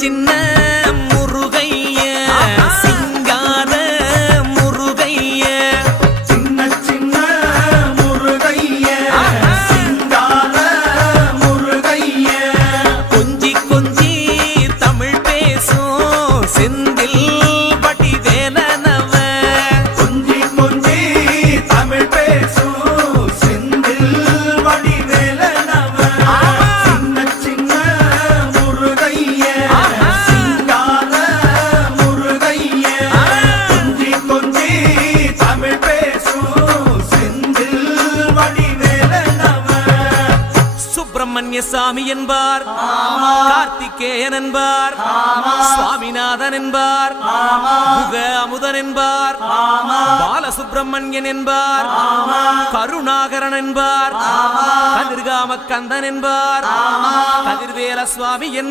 சின்ன முருகைய சிங்கார முருகைய சின்ன சின்ன முருகைய சிங்கார முருகைய கொஞ்சி கொஞ்சி தமிழ் பேசும் செந்தில் வடிவேலனவ கொஞ்சி கொஞ்சி தமிழ் பேசும் செந்தில் வடிவேலனவ சின்ன சின்ன முருகைய சிங்கார முருகைய கொஞ்சி கொஞ்சி தமிழ் பேசும் செந்தில் வடிவேலனவ சுப்பிரமணிய சாமி என்பார், கார்த்திகேயன் என்பார், சுவாமிநாதன் என்பார், முக அமுதன் என்பார், பாலசுப்பிரமணியன் என்பார், கருணாகரன் என்பார், கதிர்காம கந்தன் என்பார், கதிர்வேல சுவாமி என்பார்.